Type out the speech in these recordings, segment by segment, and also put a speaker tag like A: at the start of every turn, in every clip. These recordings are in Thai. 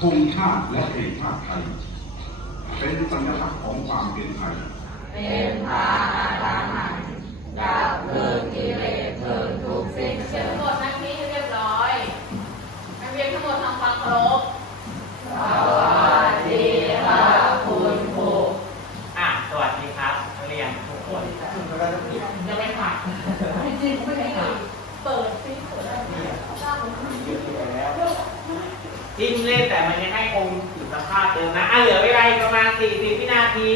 A: ธงชาติและเพลงชาติไทย เป็นสัญลักษณ์ของความเป็นไทย
B: ก
C: จิ้มเล่นแต่มันยังให้คงอยู่สภาพเดิมนะ อะเหลือเวลาอีกประมาณ 40 วินาที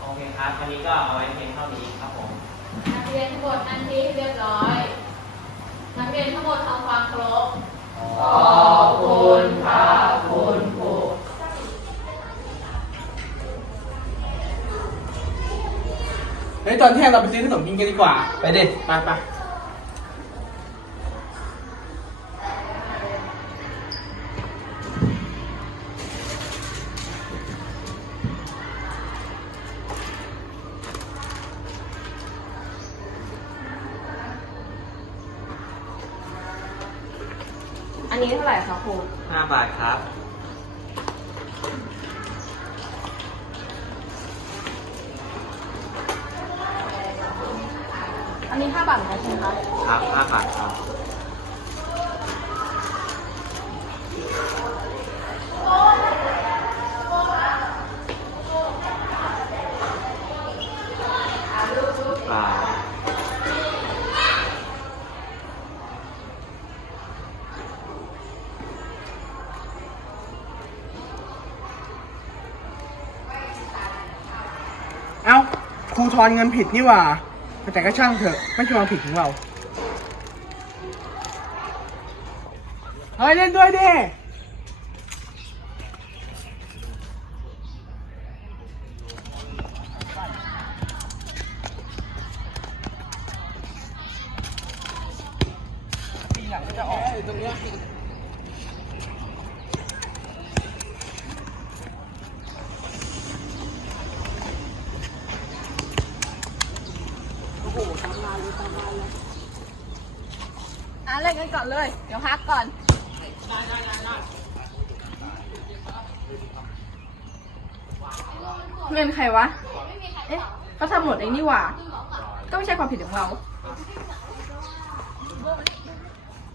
C: โอเคครับวันนี้ก็เอาไว้เพียงเท่านี้ครับผม
B: นักเรียนทั้งหมดนั่งที่ให้เรียบร้อย นักเรียนทั้งหมดทำความเคารพ
D: เฮ้ยตอนเที่ยงเราไปซื้อขนมกินกันดีกว่า ไปเด็ดไปไป
E: อันนี้เท่าไหร่คะครู
C: 5บาทครับ
E: อันนี้ห้าบาทเหมือนกันใช่ไหมคะ
C: ครับ5บาทครับบาท
D: เอ้า คูทอนเงินผิดนี่หว่า แต่ก็ช่างเถอะ ไม่ใช่ความผิดของเรา เฮ้ย เล่นด้วยดิ ปีหลังจะออกตรงนี้ ย
E: อะเล่นกันก่อนเลย เดี๋ยวพักก่อนเงินใครวะ เอ๊ะเขาทำหมดเองนี่หว่า ก็ไม่ใช่ความผิดของเรา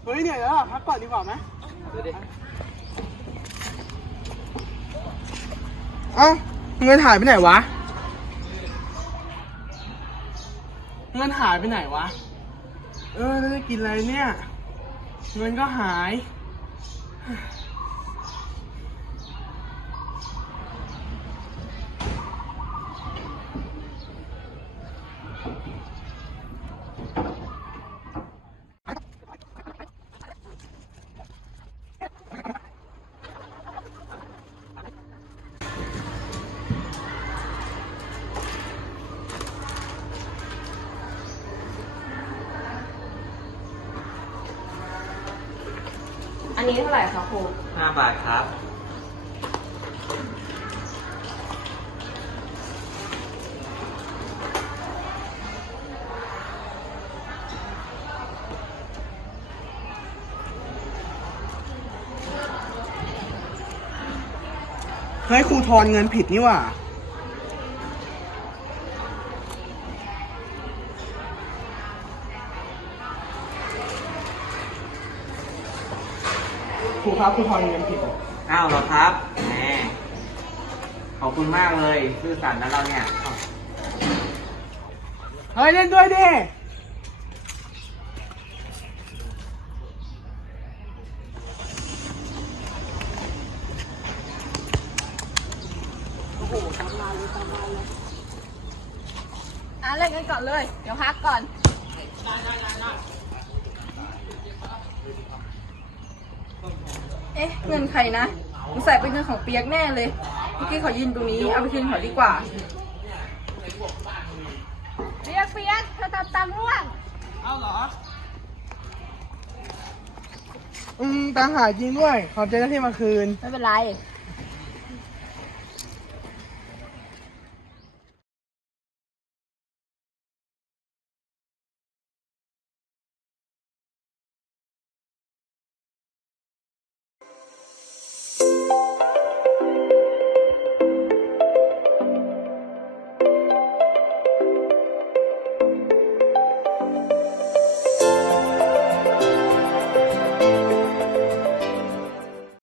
D: เฮ้ยเหนื่อยแล้วอะพักก่อนดีกว่าไหมเอ้าเงินหายไปไหนวะ เงินหายไปไหนวะ เออแล้วจะกินอะไรเนี่ย เงินก็หาย
E: อันนี้เท่าไหร่คะครู
C: 5บาทครับ
D: เฮ้ยครูทอนเงินผิดนี่หว่า ครูครับครูทอนเงินผิดอะ
C: อ้าวเหรอครับแหมขอบคุณมากเลยซื่อสัตย์นะเราเนี่ย
D: เฮ้ยเล่นด้วยดิ
E: อะเล่นกันก่อนเลย เดี๋ยวพักก่อน เอ๊ะ เงินใครนะสงสัยเป็นเงินของเปียกแน่เลย เมื่อกี้เขายืนตรงนี้ เอาไปคืนเขาดีกว่า เปียกเปียกเธอทำตามร่วง
D: เอาเหรอ อืมตังหายจริงด้วย ขอบใจนะที่มาคืน
E: ไม่เป็นไร
D: เ